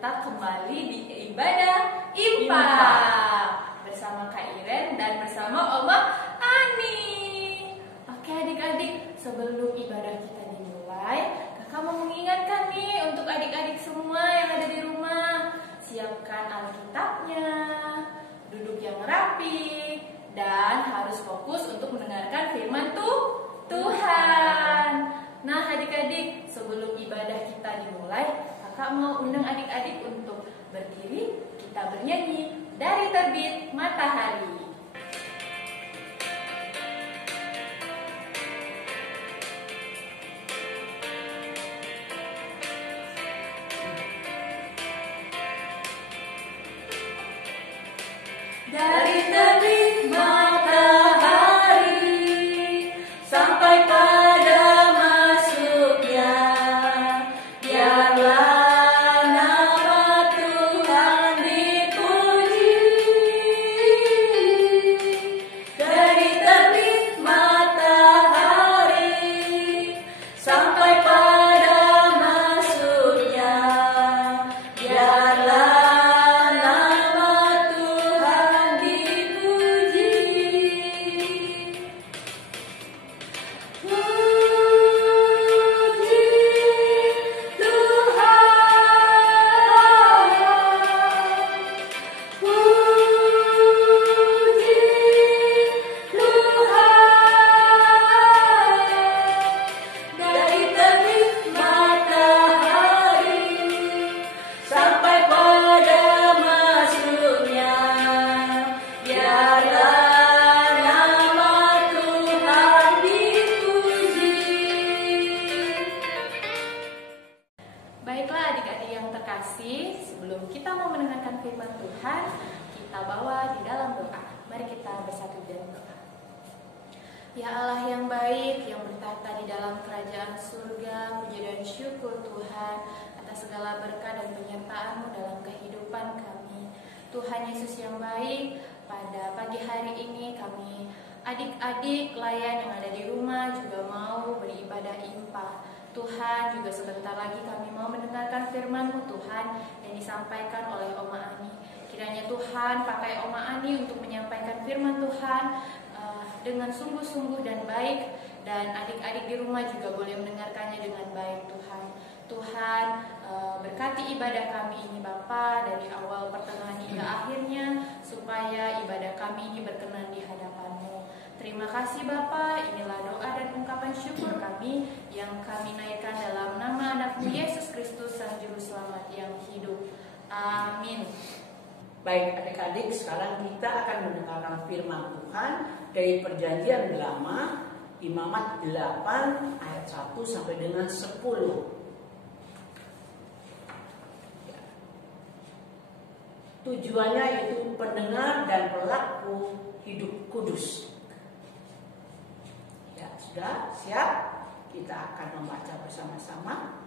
kita kembali di ibadah IMPA bersama Kak Iren dan bersama Oma Ani. Oke adik-adik, sebelum ibadah kita dimulai, kakak mau mengingatkan nih untuk adik-adik semua yang ada di rumah, siapkan Alkitabnya, duduk yang rapi, dan harus fokus untuk mendengarkan firman Tuhan. Nah adik-adik, sebelum ibadah kita dimulai, kakak mau undang adik-adik untuk berdiri, kita bernyanyi Dari Terbit Matahari. Dari terbit matahari sampai pada masuknya, biarlah nama Tuhan dipuji. Dari terbit matahari sampai pada masuknya, biarlah Baiklah adik-adik yang terkasih, sebelum kita mau mendengarkan firman Tuhan, kita bawa di dalam doa. Mari kita bersatu dalam doa. Ya Allah yang baik, yang bertata di dalam kerajaan surga, puji dan syukur Tuhan atas segala berkat dan penyertaan-Mu dalam kehidupan kami. Tuhan Yesus yang baik, pada pagi hari ini kami adik-adik layan yang ada di rumah juga mau beribadah IMPA. Tuhan, juga sebentar lagi kami mau mendengarkan firman-Mu Tuhan yang disampaikan oleh Oma Ani. Kiranya Tuhan pakai Oma Ani untuk menyampaikan firman Tuhan dengan sungguh-sungguh dan baik, dan adik-adik di rumah juga boleh mendengarkannya dengan baik Tuhan. Tuhan berkati ibadah kami ini Bapa dari awal pertengahan hingga akhirnya, supaya ibadah kami ini berkenan di hadapan-Mu. Terima kasih Bapa, inilah doa dan ungkapan syukur kami yang kami naikkan dalam nama anak-Mu Yesus Kristus Sang Juru Selamat yang hidup. Amin. Baik adik-adik, sekarang kita akan mendengarkan firman Tuhan dari Perjanjian Lama, Imamat 8 ayat 1 sampai dengan 10. Tujuannya yaitu pendengar dan pelaku hidup kudus. Sudah siap? Kita akan membaca bersama-sama.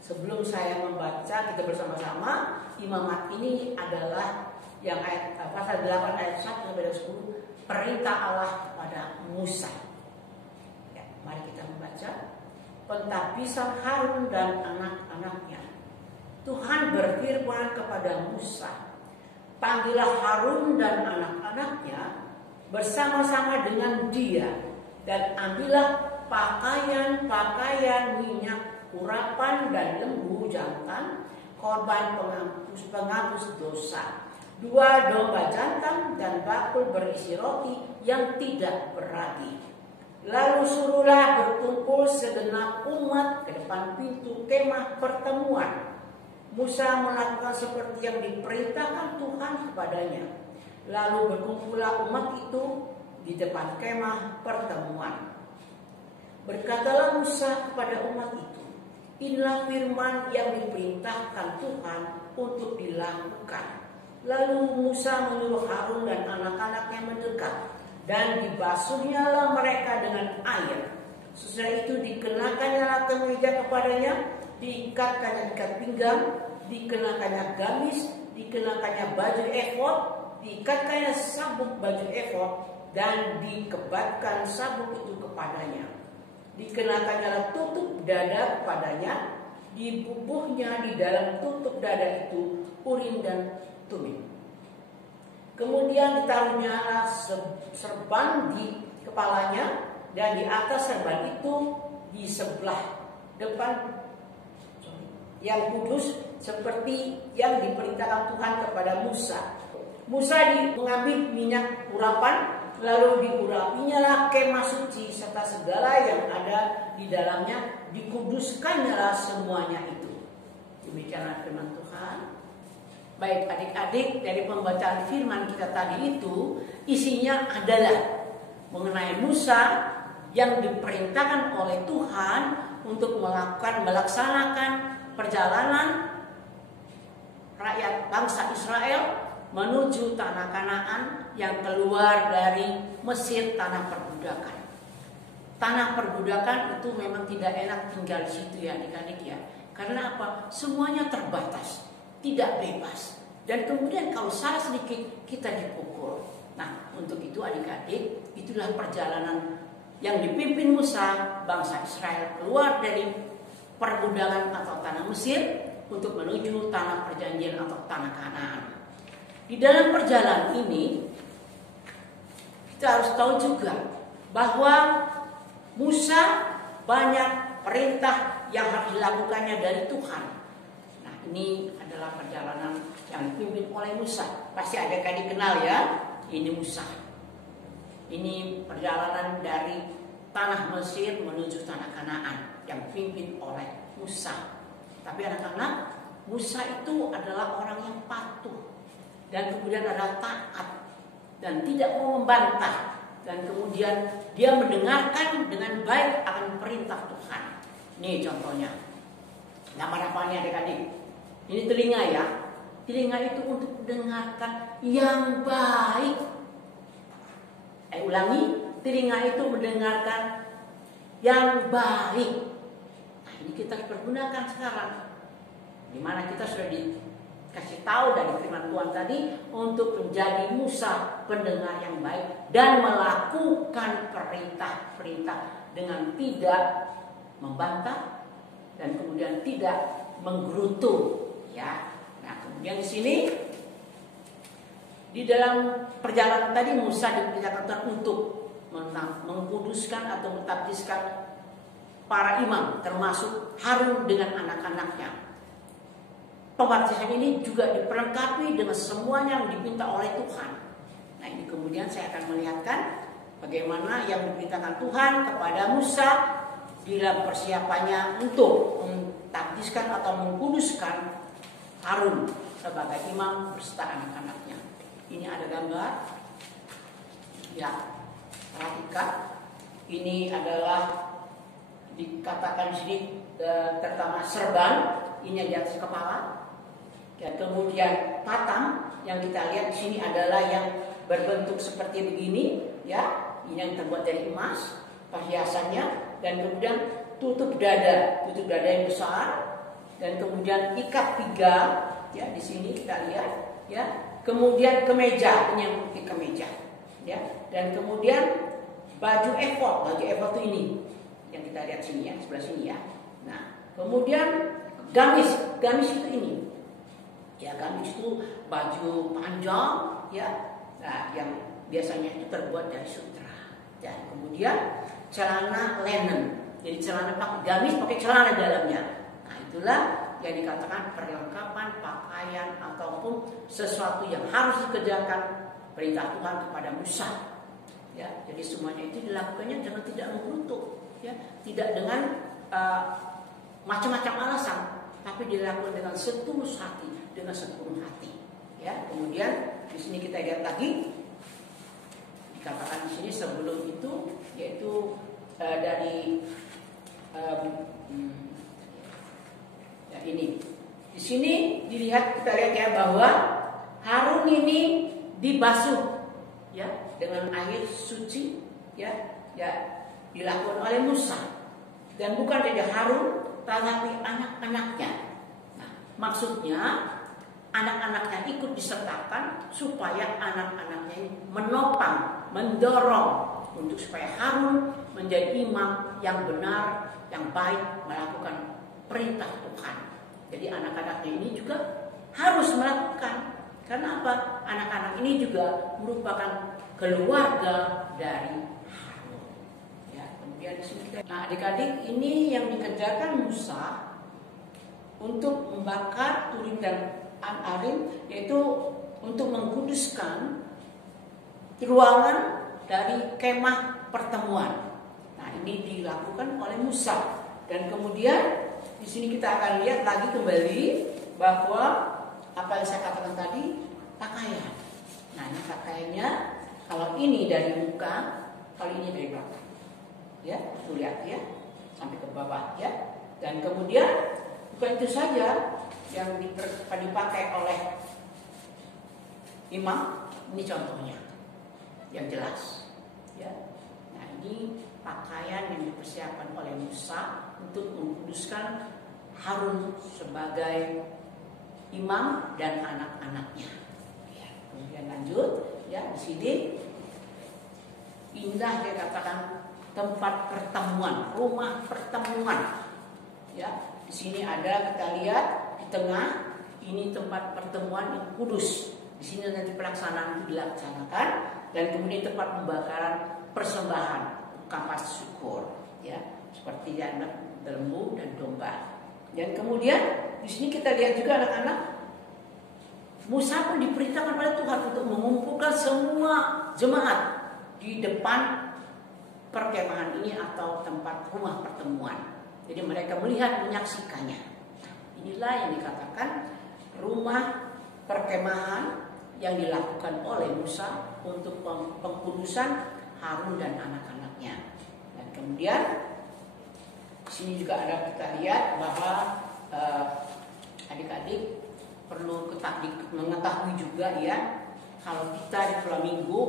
Sebelum saya membaca, kita bersama-sama. Imamat ini adalah yang pasal 8 ayat 1 sampai 10, perintah Allah kepada Musa. Ya, mari kita membaca. Pentabisan Harun dan anak-anaknya. Tuhan berfirman kepada Musa, panggillah Harun dan anak-anaknya bersama-sama dengan dia, dan ambillah pakaian-pakaian minyak urapan dan lembu jantan, korban penghapus dosa, 2 domba jantan, dan bakul berisi roti yang tidak beragi. Lalu suruhlah berkumpul segenap umat ke depan pintu kemah pertemuan. Musa melakukan seperti yang diperintahkan Tuhan kepadanya. Lalu berkumpullah umat itu di depan kemah pertemuan. Berkatalah Musa kepada umat itu, inilah firman yang diperintahkan Tuhan untuk dilakukan. Lalu Musa menyuruh Harun dan anak-anaknya mendekat, dan dibasuhnyalah mereka dengan air. Sesudah itu dikenakannya kemeja kepadanya, diikatkannya ikat pinggang, dikenakannya gamis, dikenakannya baju efod, diikatkannya sabuk baju efod, dan dikebatkan sabuk itu kepadanya. Dikenakannya tutup dada kepadanya, dibubuhnya di dalam tutup dada itu Urim dan Tumim. Kemudian ditaruhnya serban di kepalanya, dan di atas serban itu di sebelah depan yang kudus seperti yang diperintahkan Tuhan kepada Musa. Musa mengambil minyak urapan, lalu diurapinya lah kemah suci serta segala yang ada di dalamnya, dikuduskannya lah semuanya itu. Demikianlah firman Tuhan. Baik adik-adik, dari pembacaan firman kita tadi itu isinya adalah mengenai Musa yang diperintahkan oleh Tuhan untuk melaksanakan perjalanan rakyat bangsa Israel menuju tanah Kanaan yang keluar dari Mesir, tanah perbudakan. Tanah perbudakan itu memang tidak enak tinggal di situ ya adik-adik ya. Karena apa? Semuanya terbatas, tidak bebas. Dan kemudian kalau salah sedikit kita dipukul. Nah, untuk itu adik-adik, itulah perjalanan yang dipimpin Musa, bangsa Israel keluar dari perbudakan atau tanah Mesir untuk menuju tanah perjanjian atau tanah Kanaan. Di dalam perjalanan ini kita harus tahu juga bahwa Musa banyak perintah yang harus dilakukannya dari Tuhan. Nah, ini adalah perjalanan yang dipimpin oleh Musa. Pasti adik-adik kenal ya, ini Musa. Ini perjalanan dari tanah Mesir menuju tanah Kanaan yang dipimpin oleh Musa. Tapi anak-anak, Musa itu adalah orang yang patuh dan kemudian adalah taat dan tidak mau membantah, dan kemudian dia mendengarkan dengan baik akan perintah Tuhan. Ini contohnya. Nama-namanya adik-adik. Ini telinga ya. Telinga itu untuk mendengarkan yang baik. Ulangi, telinga itu mendengarkan yang baik. Nah, ini kita pergunakan sekarang. Di mana kita sudah dikasih tahu dari firman Tuhan tadi untuk menjadi Musa, pendengar yang baik dan melakukan perintah-perintah dengan tidak membantah dan kemudian tidak menggerutu ya. Nah, kemudian di sini di dalam perjalanan tadi Musa diperintahkan untuk mengkuduskan atau mentakdiskan para imam termasuk Harun dengan anak-anaknya. Pembaptisan ini juga diperlengkapi dengan semuanya yang diminta oleh Tuhan. Nah, ini kemudian saya akan melihatkan bagaimana yang diperintahkan Tuhan kepada Musa di dalam persiapannya untuk mentakdiskan atau mengkuduskan Harun sebagai imam beserta anak-anaknya. Ini ada gambar. Ya, perhatikan. Ini adalah dikatakan di sini terutama serban, ini di atas kepala. Dan kemudian patam yang kita lihat di sini adalah yang berbentuk seperti begini, ya. Ini yang terbuat dari emas, perhiasannya, dan kemudian tutup dada yang besar, dan kemudian ikat pinggang, ya di sini kita lihat, ya. Kemudian kemeja, ini yang putih kemeja, ya. Dan kemudian baju efod itu ini yang kita lihat sini ya, sebelah sini ya. Nah, kemudian gamis itu ini. Ya, gamis itu baju panjang ya. Nah, yang biasanya itu terbuat dari sutra. Dan kemudian celana linen. Jadi celana pakai gamis pakai celana dalamnya. Nah, itulah yang dikatakan perlengkapan pakaian ataupun sesuatu yang harus dikerjakan perintah Tuhan kepada Musa. Ya, jadi semuanya itu dilakukannya dengan tidak menggerutu, ya, tidak dengan macam-macam alasan, tapi dilakukan dengan setulus hati, dengan sepenuh hati. Ya, kemudian di sini kita lihat lagi dikatakan di sini sebelum itu yaitu dari ya ini di sini dilihat kita lihat ya bahwa Harun ini dibasuh ya dengan air suci ya dilakukan oleh Musa, dan bukan saja Harun tetapi anak-anaknya. Nah, maksudnya anak-anaknya ikut disertakan supaya anak-anaknya ini menopang, mendorong untuk supaya Harun menjadi imam yang benar, yang baik, melakukan perintah Tuhan. Jadi anak-anaknya ini juga harus melakukan. Karena apa? Anak-anak ini juga merupakan keluarga dari Harun. Ya, kemudian di sini nah adik-adik, ini yang dikerjakan Musa untuk membakar Turim dan Arim, yaitu untuk mengkuduskan ruangan dari kemah pertemuan. Nah, ini dilakukan oleh Musa. Dan kemudian di sini kita akan lihat lagi kembali bahwa apa yang saya katakan tadi, pakaian. Nah, ini pakaiannya, kalau ini dari muka, kalau ini dari belakang. Ya, tuh lihat ya, sampai ke bawah ya. Dan kemudian bukan itu saja yang dipakai oleh imam, ini contohnya yang jelas ya. Nah, ini pakaian yang dipersiapkan oleh Musa untuk mengkuduskan Harun sebagai imam dan anak-anaknya. Ya, kemudian lanjut ya, di sini indah dia katakan tempat pertemuan, rumah pertemuan. Ya, di sini ada, kita lihat di tengah ini tempat pertemuan yang kudus. Di sini nanti pelaksanaan itu dilaksanakan, dan kemudian tempat pembakaran persembahan, kapas syukur, ya, seperti yang lembu dan domba. Dan kemudian di sini kita lihat juga anak-anak, Musa pun diperintahkan oleh Tuhan untuk mengumpulkan semua jemaat di depan perkemahan ini atau tempat rumah pertemuan. Jadi mereka melihat, menyaksikannya. Inilah yang dikatakan rumah perkemahan yang dilakukan oleh Musa untuk pengkudusan Harun dan anak-anaknya. Dan kemudian di sini juga ada, kita lihat bahwa adik-adik perlu mengetahui juga ya, kalau kita di Pulau Minggu,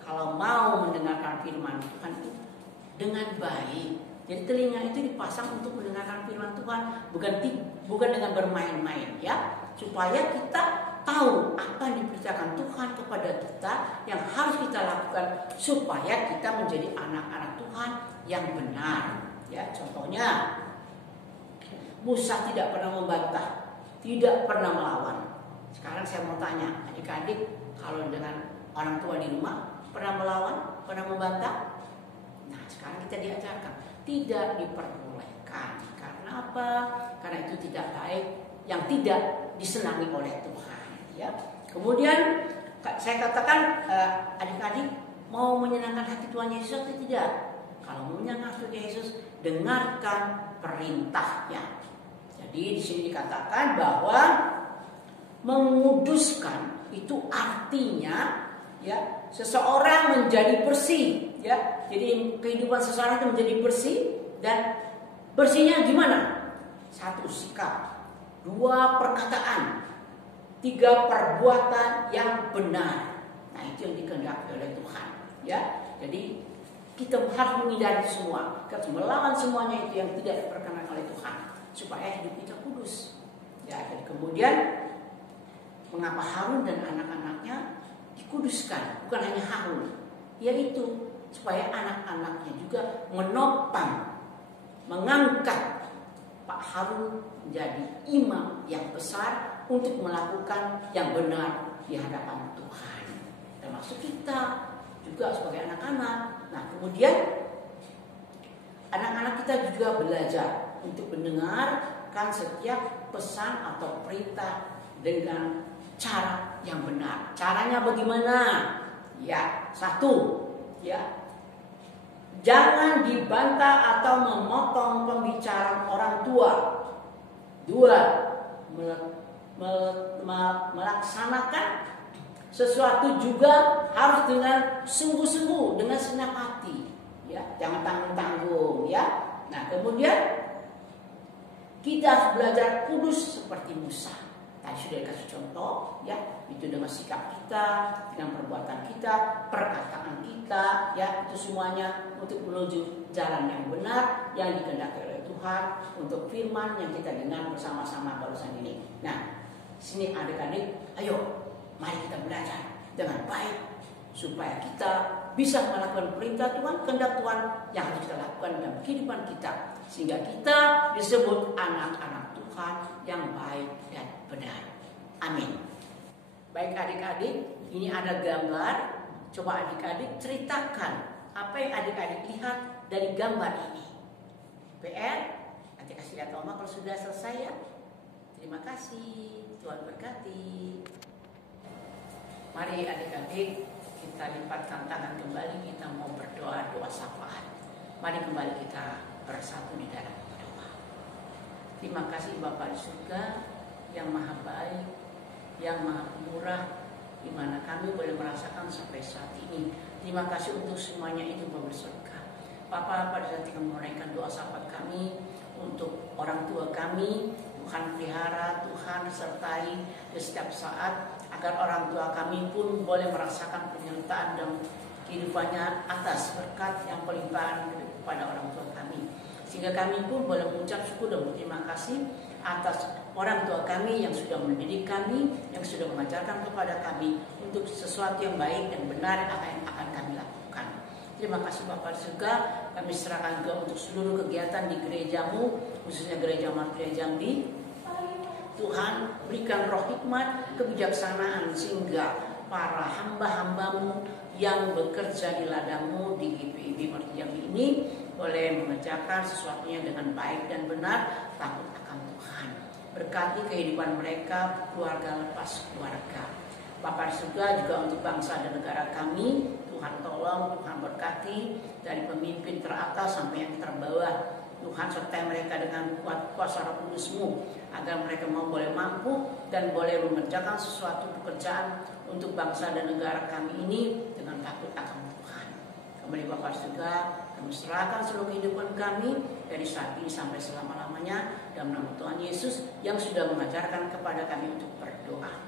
kalau mau mendengarkan firman Tuhan itu dengan baik. Jadi telinga itu dipasang untuk mendengarkan firman Tuhan, bukan dengan bermain-main ya, supaya kita tahu apa yang diperintahkan Tuhan kepada kita, yang harus kita lakukan supaya kita menjadi anak-anak Tuhan yang benar. Ya, contohnya Musa tidak pernah membantah, tidak pernah melawan. Sekarang saya mau tanya adik-adik, kalau dengan orang tua di rumah pernah melawan, pernah membantah? Nah, sekarang kita diajarkan tidak diperbolehkan. Karena apa? Karena itu tidak baik, yang tidak disenangi oleh Tuhan. Ya. Kemudian saya katakan, adik-adik mau menyenangkan hati Tuhan Yesus atau tidak? Kalau mau menyenangkan hati Yesus, dengarkan perintahnya. Jadi di sini dikatakan bahwa menguduskan itu artinya ya, seseorang menjadi bersih ya. Jadi kehidupan seseorang itu menjadi bersih, dan bersihnya gimana? 1 sikap, 2 perkataan, 3 perbuatan yang benar. Nah, itu yang dikehendaki oleh Tuhan ya. Jadi kita harus menghindari semua, kita melawan semuanya itu yang tidak diperkenan oleh Tuhan, supaya hidup kita kudus ya. Dan kemudian mengapa Harun dan anak-anaknya dikuduskan? Bukan hanya Harun, yaitu supaya anak-anaknya juga menopang, mengangkat Pak Harun menjadi imam yang besar untuk melakukan yang benar di hadapan Tuhan. Termasuk kita juga sebagai anak-anak. Nah, kemudian anak-anak kita juga belajar untuk mendengarkan setiap pesan atau perintah dengan cara yang benar. Caranya bagaimana? Ya, 1, ya, jangan dibantah atau memotong pembicaraan orang tua. 2, melaksanakan sesuatu juga harus dengan sungguh-sungguh, dengan senang hati. Ya, jangan tanggung-tanggung. Ya. Nah, kemudian kita harus belajar kudus seperti Musa. Tadi sudah dikasih contoh, ya, itu dengan sikap kita, dengan perbuatan kita, perkataan kita, ya, itu semuanya untuk menuju jalan yang benar yang dikehendaki oleh Tuhan, untuk firman yang kita dengar bersama-sama barusan ini. Nah, sini adik-adik, ayo, mari kita belajar dengan baik supaya kita bisa melakukan perintah Tuhan, kehendak Tuhan yang harus kita lakukan dalam kehidupan kita. sehingga kita disebut anak-anak Tuhan yang baik dan benar. Amin. Baik adik-adik, ini ada gambar. Coba adik-adik ceritakan apa yang adik-adik lihat dari gambar ini. PR, nanti kasih lihat Oma kalau sudah selesai ya. Terima kasih, Tuhan berkati. Mari adik-adik, kita lipatkan tangan kembali, kita mau berdoa, doa syafaat. Mari kembali kita bersatu di dalam doa. Terima kasih Bapa di surga yang maha baik, yang maha murah, di mana kami boleh merasakan sampai saat ini. Terima kasih untuk semuanya itu Bapa surga. Bapa, pada saat kami menaikkan doa syafaat kami untuk orang tua kami, Tuhan pelihara, Tuhan sertai di setiap saat, agar orang tua kami pun boleh merasakan penyertaan dan kehidupannya atas berkat yang pelimpahan kepada orang tua kami. Sehingga kami pun boleh mengucap syukur dan berterima kasih atas orang tua kami yang sudah mendidik kami, yang sudah mengajarkan kepada kami untuk sesuatu yang baik dan benar yang akan kami lakukan. Terima kasih Bapak di surga, kami serahkan ke untuk seluruh kegiatan di gerejamu, khususnya gereja Martia Jambi. Tuhan berikan roh hikmat, kebijaksanaan sehingga para hamba-hambamu yang bekerja di ladangmu di GPIB Martia Jambi ini boleh mengerjakan sesuatunya dengan baik dan benar, takut akan Tuhan. Berkati kehidupan mereka, keluarga lepas keluarga. Bapak di surga juga untuk bangsa dan negara kami, Tuhan tolong, Tuhan berkati dari pemimpin teratas sampai yang terbawah. Tuhan sertai mereka dengan kuat kuasa Roh Kudus-Mu, agar mereka boleh mampu dan boleh mengerjakan sesuatu pekerjaan untuk bangsa dan negara kami ini dengan takut akan Tuhan. Kembali Bapak surga, kami serahkan seluruh kehidupan kami dari saat ini sampai selama-lamanya dalam nama Tuhan Yesus yang sudah mengajarkan kepada kami untuk berdoa.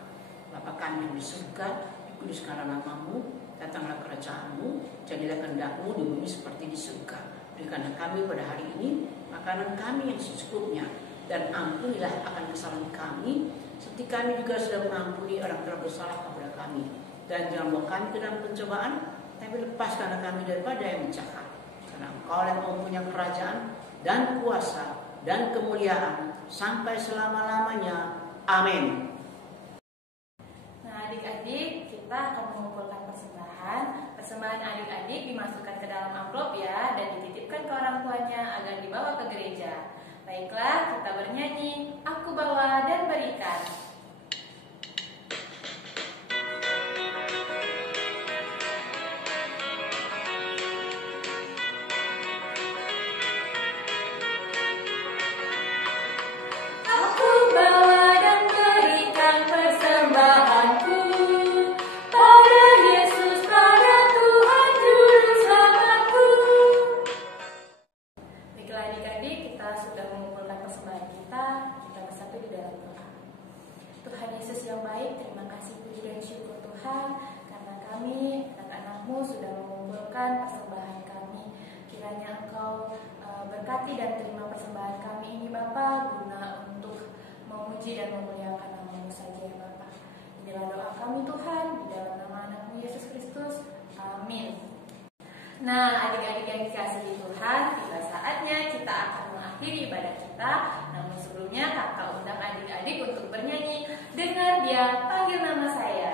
Bapa kami di surga, dikuduskanlah nama-Mu, datanglah kerajaan-Mu, jadilah kehendak-Mu di bumi seperti di surga. Berikanlah kami pada hari ini makanan kami yang secukupnya, dan ampunilah akan kesalahan kami seperti kami juga sudah mengampuni orang telah bersalah kepada kami. Dan jangan bawa kami ke dalam pencobaan, tapi lepaskanlah kami daripada yang jahat. Karena Engkau yang mempunyai kerajaan dan kuasa dan kemuliaan sampai selama-lamanya. Amin. Nah adik-adik, kita akan mengumpulkan persembahan. Persembahan adik-adik dimasukkan ke dalam amplop ya, dan dititipkan ke orang tuanya agar dibawa ke gereja. Baiklah, kita bernyanyi, Aku Bawa dan Berikan. Aku bawa dan berikan persembahanku pada Yesus, pada Tuhan Juru Selamatku. Baiklah adik-adik, kita sudah mengumpulkan persembahan kita bersatu di dalam doa. Tuhan Yesus yang baik, terima kasih puji dan syukur Tuhan, karena kami anak-anak-Mu sudah mengumpulkan persembahan kami. Kiranya Engkau berkati dan terima persembahan kami ini Bapa, guna untuk memuji dan memuliakan nama-Mu saja ya Bapa. Inilah doa kami Tuhan, di dalam nama anak-Mu Yesus Kristus. Amin. Nah adik-adik yang dikasihi Tuhan, tiba saatnya kita akan mengakhiri ibadah kita. Namun sebelumnya kakak undang adik-adik untuk bernyanyi Dengar Dia Panggil Nama Saya.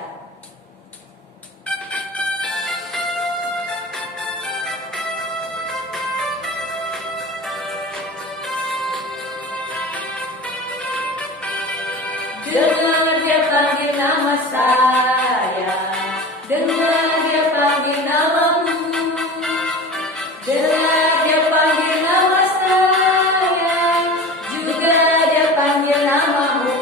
Dengar Dia panggil nama saya, dengar Dia panggil namamu, dengar Dia panggil nama saya, juga Dia panggil namamu.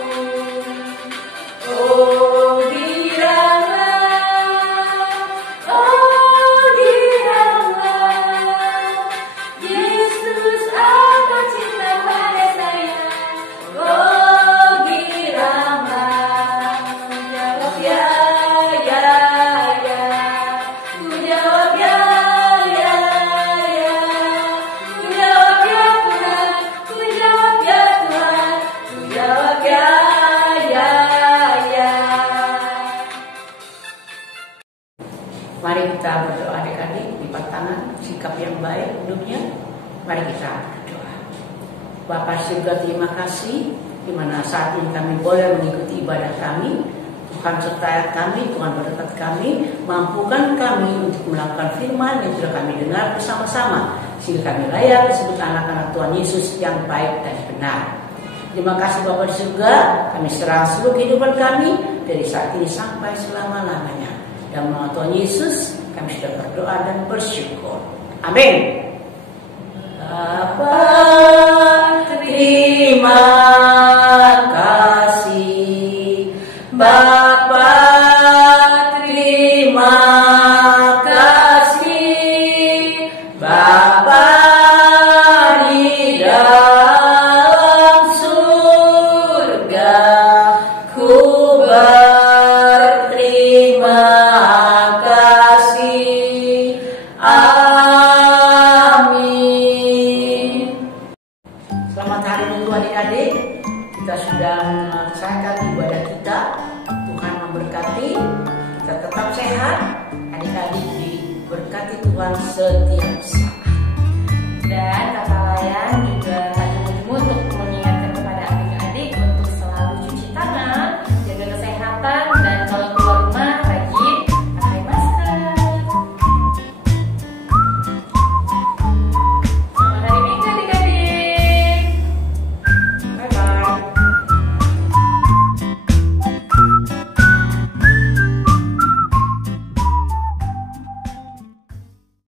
Oh giranglah, Yesus aku cinta pada saya. Oh giranglah, jawab ya, ku jawab ya, ku jawab ya Tuhan, ku jawab ya Tuhan, ku jawab ya. Mari kita berdoa adik-adik, lipat tangan, sikap yang baik hidupnya. Mari kita berdoa. Bapa surga, terima kasih di mana saat ini kami boleh mengikuti ibadah kami. Tuhan sertai kami, Tuhan berkat kami, mampukan kami untuk melakukan firman yang sudah kami dengar bersama-sama, sehingga kami layak disebut anak-anak Tuhan Yesus yang baik dan benar. Terima kasih Bapa di surga, kami serah seluruh kehidupan kami dari saat ini sampai selama-lamanya. Dan melalui Tuhan Yesus, kami sudah berdoa dan bersyukur. Amin. Bapa, terima kasih. Bapa, terima kasih. Bapa di dalam surga, ku berterima kasih. Amin. Selamat hari Minggu adik-adik. Kita sudah menyelesaikan ibadah kita. Tuhan memberkati. Kita tetap sehat. Adik-adik diberkati Tuhan setiap